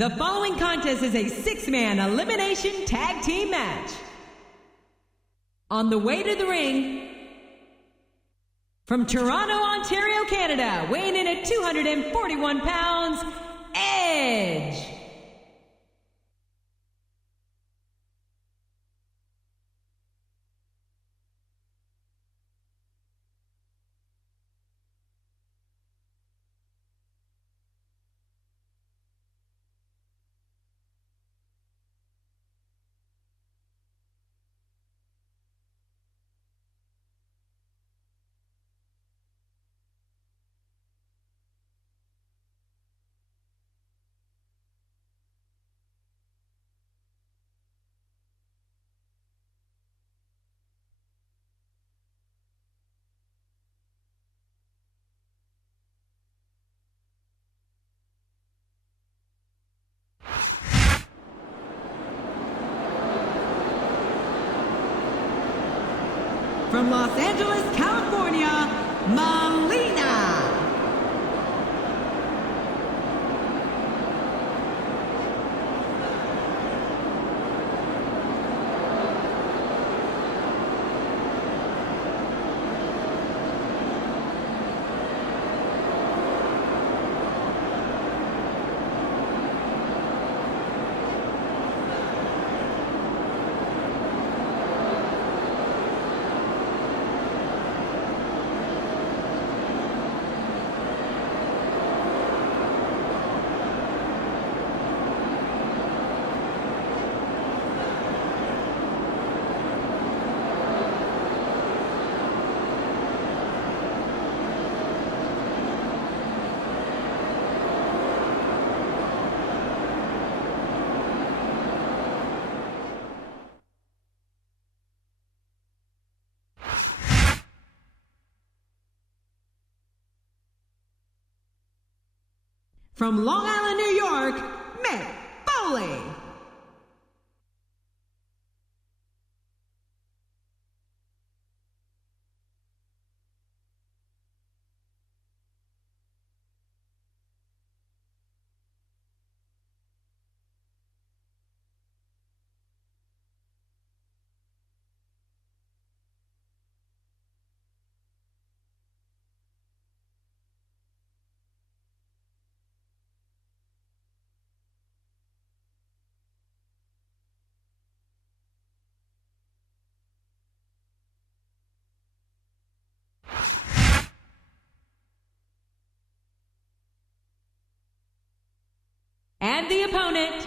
The following contest is a six-man elimination tag team match. On the way to the ring, from Toronto, Ontario, Canada, weighing in at 241 pounds, Edge. From Los Angeles, California, Melina. From Long Island, New York, Mick Foley. And the opponent,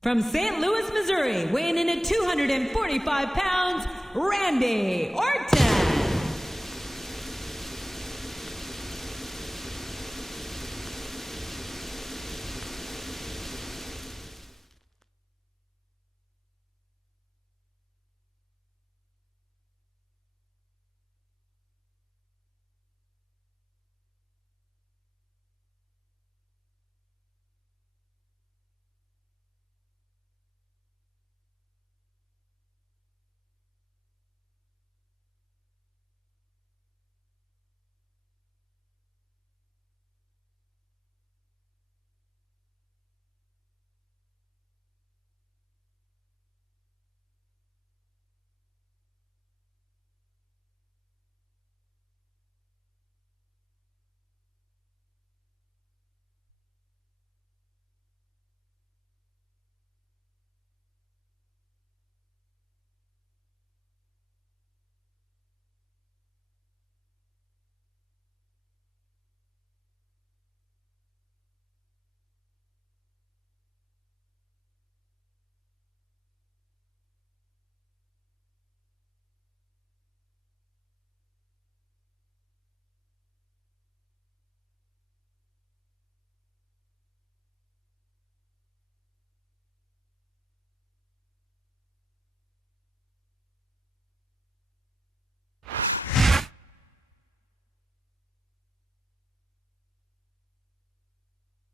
from St. Louis, Missouri, weighing in at 245 pounds, Randy Orton.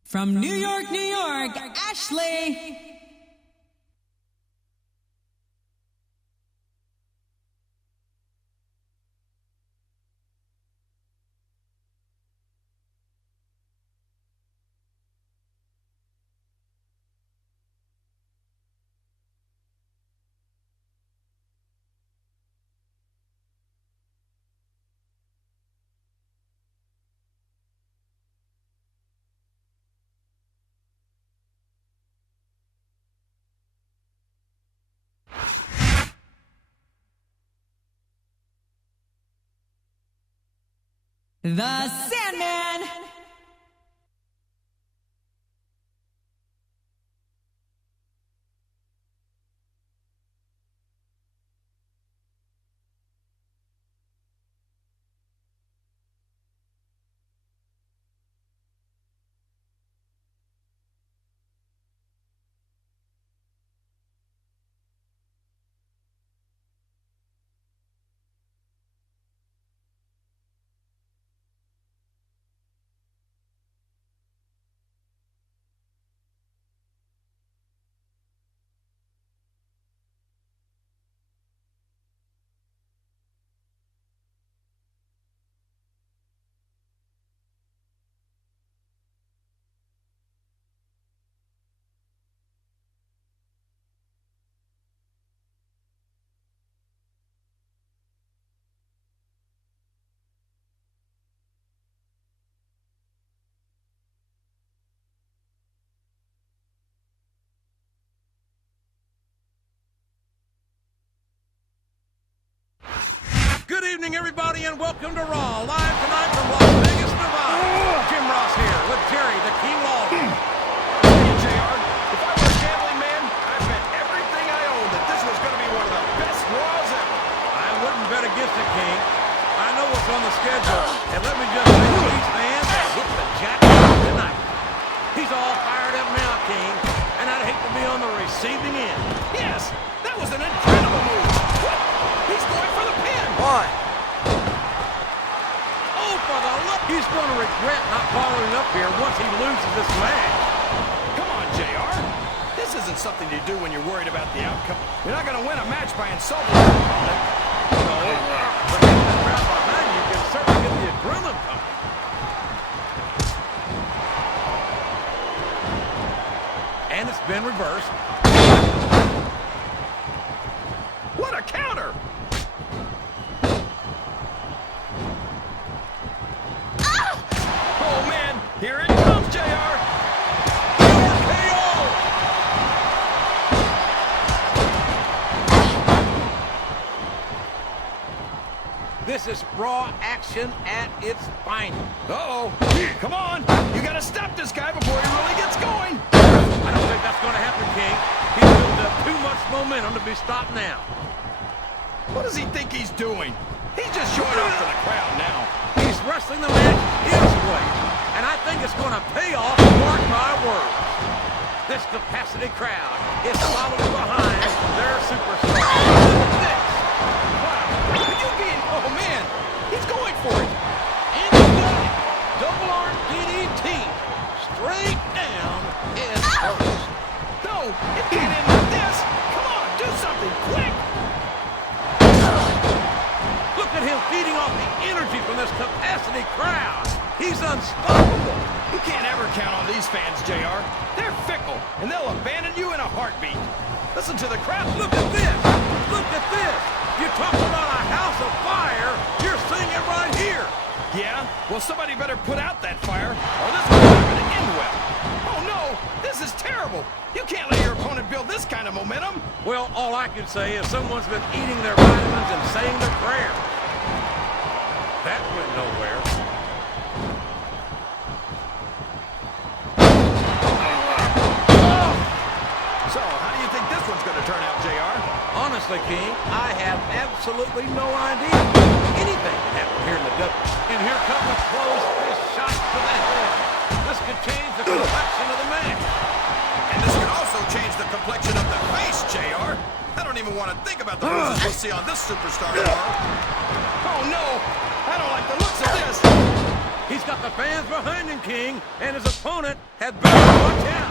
From New York, New York, Ashley. The Sandman. Good evening, everybody, and welcome to Raw, live tonight from Las Vegas, Nevada. Jim Ross here with Jerry, the King Lawler. Hey, JR, if I were a gambling man, I'd bet everything I own that this was going to be one of the best Raws ever. I wouldn't bet against it, King. I know what's on the schedule, and let me just say to these fans that hit the jackpot tonight. He's all fired up now, King, and I'd hate to be on the receiving end. Yes, that was an incredible move. What? He's going for the pin. Why? Oh, for the look! He's going to regret not following up here once he loses this match. Come on, JR. This isn't something you do when you're worried about the outcome. You're not going to win a match by insulting your opponent. No, but getting the crowd behind you can certainly get the adrenaline pumping. And it's been reversed. What a counter! Oh, man. Here it comes, JR. KO! This is Raw action at its finest. Uh-oh. Come on. You got to stop this guy before he really gets going. I don't think that's going to happen, King. He's built up too much momentum to be stopped now. What does he think he's doing? He's just showing off for the crowd now. He's wrestling the match his way, and I think it's going to pay off, mark my words. This capacity crowd is following behind their superstar. Look at this. Wow. Could you be... Oh, man. He's going for it. And he got it. Double arm DDT. Straight down his first. No, it can't end like this. Come on, do something quick. Look at him feeding off the energy from this capacity crowd. He's unstoppable. You can't ever count on these fans, JR. They're fickle, and they'll abandon you in a heartbeat. Listen to the crowd. Look at this. Look at this. You talk about a house of fire. You're seeing it right here. Yeah? Well, somebody better put out that fire, or this one's not going to end well. Oh, no. This is terrible. You can't let your opponent build this kind of momentum. Well, all I can say is someone's been eating their vitamins and saying their prayers. That went nowhere. So, how do you think this one's going to turn out, JR? Honestly, King, I have absolutely no idea. Anything can happen here in the gut. And here come the close fist shots to the head. This could change the complexion of the match. And this could also change the complexion of the face, JR. I don't even want to think about the bruises we'll see on this superstar tomorrow. Oh, no. I don't like the looks of this. He's got the fans behind him, King, and his opponent had better watch out.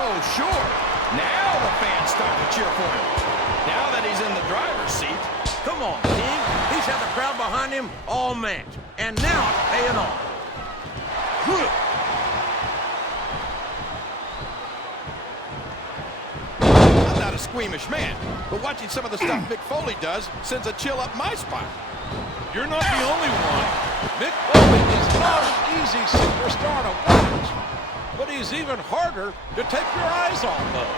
Oh, sure. Now the fans start to cheer for him. Now that he's in the driver's seat. Come on, King. He's had the crowd behind him all match, and now it's paying off. I'm not a squeamish man, but watching some of the stuff Mick Foley does sends a chill up my spine. You're not the only one. Mick Foley is not an easy superstar to watch, but he's even harder to take your eyes off of.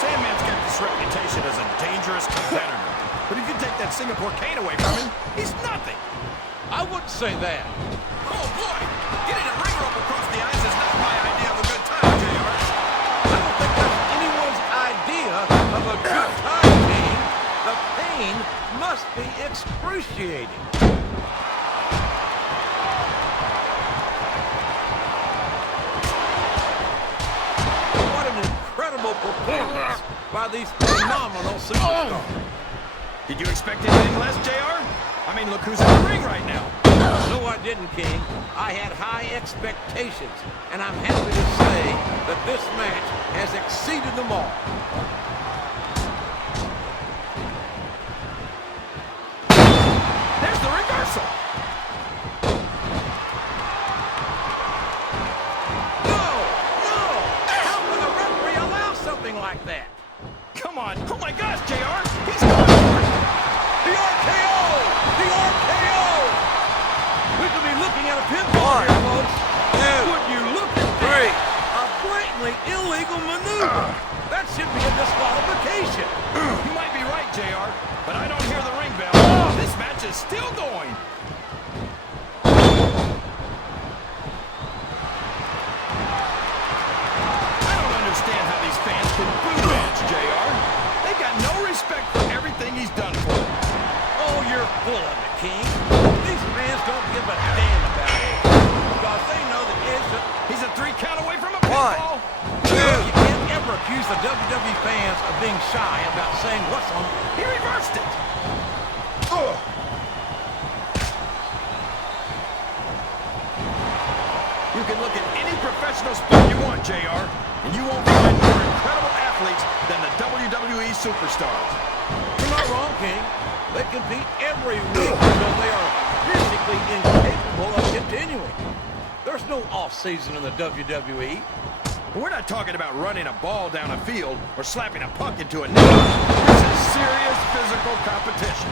Sandman's got this reputation as a that Singapore cane away from him. He's nothing. I wouldn't say that. Oh, boy. Getting a ring rope across the eyes is not my idea of a good time, JR. I don't think that's anyone's idea of a good time, King. The pain must be excruciating. What an incredible performance by these phenomenal superstars. Did you expect anything less, JR? I mean, look who's in the ring right now. No, I didn't, King. I had high expectations, and I'm happy to say that this match has exceeded them all. There's the reversal. No! No! How can the referee allow something like that? Come on. Oh, my gosh, JR. He's going for it. The RKO! The RKO! We could be looking at a pinfall here, folks. Would you look at that? A blatantly illegal maneuver. That should be a disqualification. You might be right, JR, but I don't hear the ring bell. This match is still going. I don't understand how these fans can boo Edge, JR. They've got no respect for everything he's done for them. Oh, you're full of it, King. These fans don't give a damn about it. Because they know that He's a 3 count away from a pinfall. you can't ever accuse the WWE fans of being shy about saying what's on. He reversed it. You can look at any professional sport you want, JR, and you won't find more incredible athletes than the WWE superstars. You're not wrong, King. They compete every week until they are physically incapable of continuing. There's no off-season in the WWE. We're not talking about running a ball down a field or slapping a puck into a net. This is serious physical competition.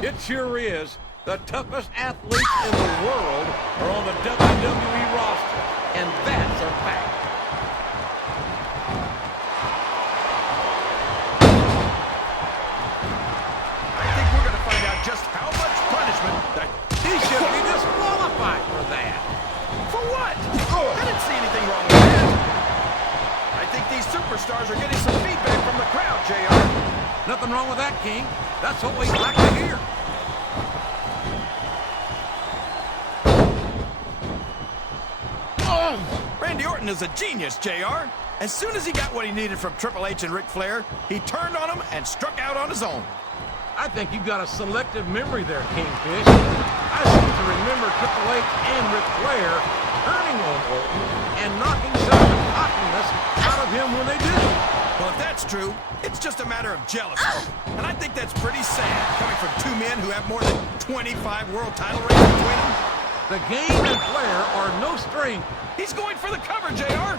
It sure is. The toughest athletes in the world are on the WWE roster, and that's a fact. I think we're going to find out just how much punishment that He should be disqualified for that. For what? I didn't see anything wrong with that. I think these superstars are getting some feedback from the crowd, JR. Nothing wrong with that, King. That's what we like to hear. Randy Orton is a genius, JR. As soon as he got what he needed from Triple H and Ric Flair, he turned on him and struck out on his own. I think you've got a selective memory there, Kingfish. I seem to remember Triple H and Ric Flair turning on Orton and knocking some of the cockiness out of him when they did it. Well, if that's true, it's just a matter of jealousy. And I think that's pretty sad, coming from 2 men who have more than 25 world title reigns between them. The game and Flair are no stranger. He's going for the cover, JR.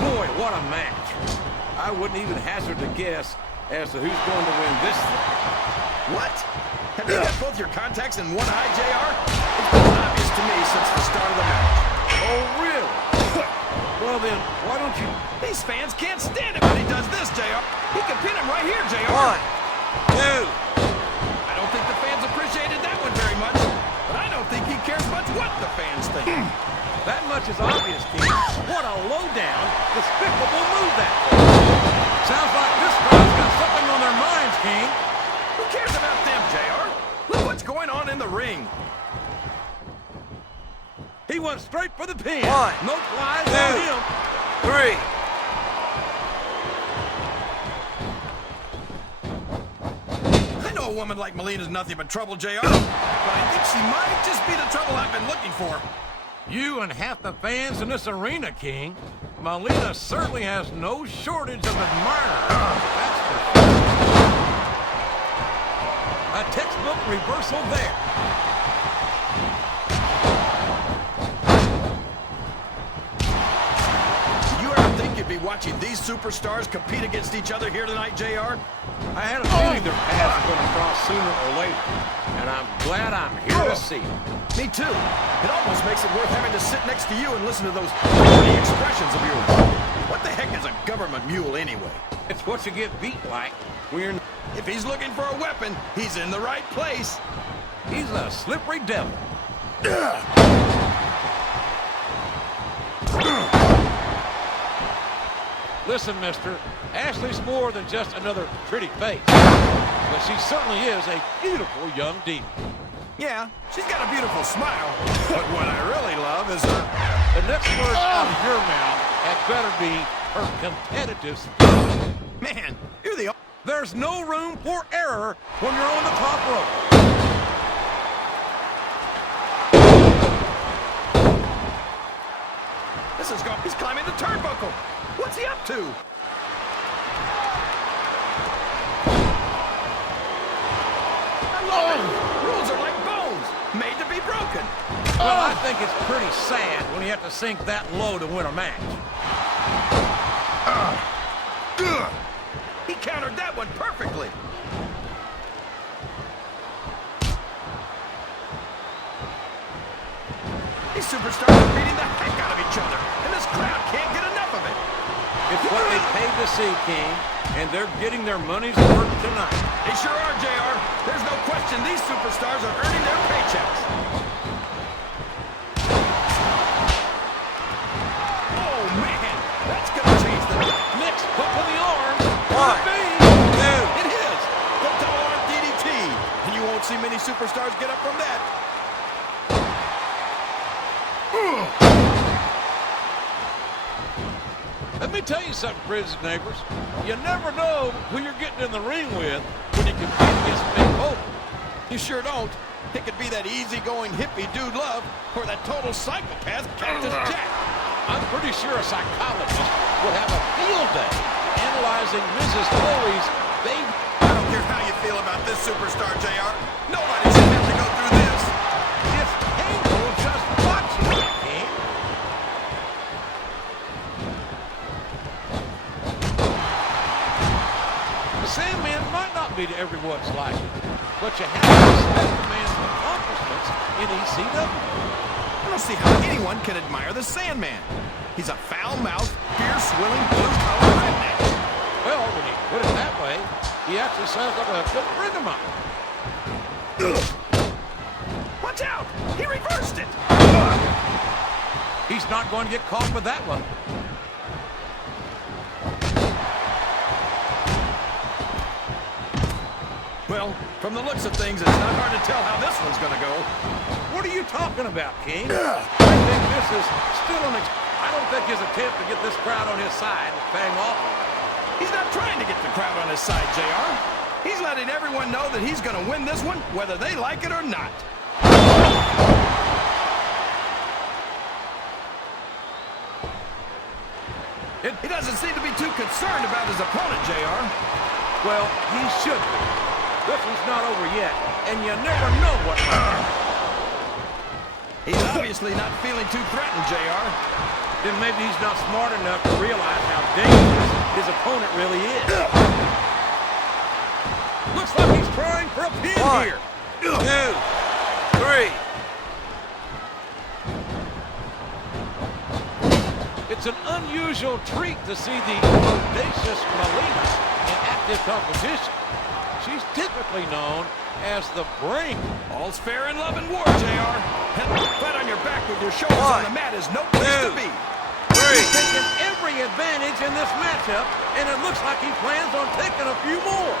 Boy, what a match. I wouldn't even hazard a guess as to who's going to win this thing. What? Have you got both your contacts in one eye, JR? It's been obvious to me since the start of the match. Oh, really? Well, then, why don't you... These fans can't stand it when he does this, JR. He can pin him right here, JR. 1, 2... I don't think the fans appreciated that one very much, but I don't think he cares much what the fans think. That much is obvious, King. What a low-down, despicable move that was. Sounds like this crowd's got something on their minds, King. Who cares about them, JR? Look what's going on in the ring. He went straight for the pin. 1, no flies on him. 3. I know a woman like Melina's nothing but trouble, JR, but I think she might just be the trouble I've been looking for. You and half the fans in this arena, King. Melina certainly has no shortage of admirers. That's for sure. A textbook reversal there. Do you ever think you'd be watching these superstars compete against each other here tonight, JR? I had a feeling their paths were going to cross sooner or later. And I'm glad I'm here to see it. Me too. It almost makes it worth having to sit next to you and listen to those funny expressions of yours. What the heck is a government mule anyway? It's what you get beat like when you're... If he's looking for a weapon, he's in the right place. He's a slippery devil. Listen, mister, Ashley's more than just another pretty face. But she certainly is a beautiful young demon. Yeah, she's got a beautiful smile. But what I really love is her... The next words out of your mouth had better be her competitive spirit. Man, you're the... There's no room for error when you're on the top rope. This is going... He's climbing the turnbuckle. What's he up to? I love it. Rules are like bones, made to be broken. Well, I think it's pretty sad when you have to sink that low to win a match. He countered that one perfectly. These superstars are beating the heck out of each other, and this crowd can't get enough of it. It's what they paid to see, King, and they're getting their money's worth tonight. They sure are, JR. There's no question these superstars are earning their paychecks. Oh, man, that's gonna change the... Next, hook with the arms. One, Two. it is. The double arm DDT. And you won't see many superstars get up from that. Let me tell you something, friends and neighbors. You never know who you're getting in the ring with when you compete against big hope. You sure don't. It could be that easygoing hippie dude Love or that total psychopath Cactus Jack. I'm pretty sure a psychologist would have a field day analyzing Mrs. Chloe's baby. I don't care how you feel about this superstar, JR. Nobody should have to go through this. It's painful just watching it, King. The Sandman might not be to everyone's liking, but you have to respect the man's accomplishments in ECW. I don't see how anyone can admire the Sandman. He's a foul-mouthed, fierce-willing, blue-collar redneck. Well, when you put it that way, he actually sounds like a good friend of mine. Watch out! He reversed it! He's not going to get caught with that one. Well, from the looks of things, it's not hard to tell how this one's gonna go. What are you talking about, King? I think this is still I don't think his attempt to get this crowd on his side is paying off. He's not trying to get the crowd on his side, JR. He's letting everyone know that he's gonna win this one, whether they like it or not. He doesn't seem to be too concerned about his opponent, JR. Well, he should be. This one's not over yet, and you never know what might happen. He's obviously not feeling too threatened, JR. Then maybe he's not smart enough to realize how dangerous his opponent really is. Looks like he's trying for a pin here. 2, 3. It's an unusual treat to see the audacious Melina in active competition. She's typically known as the Brain. All's fair in love and war, JR. Flat on your back with your shoulders on the mat is no place to be. He's taking every advantage in this matchup, and it looks like he plans on taking a few more.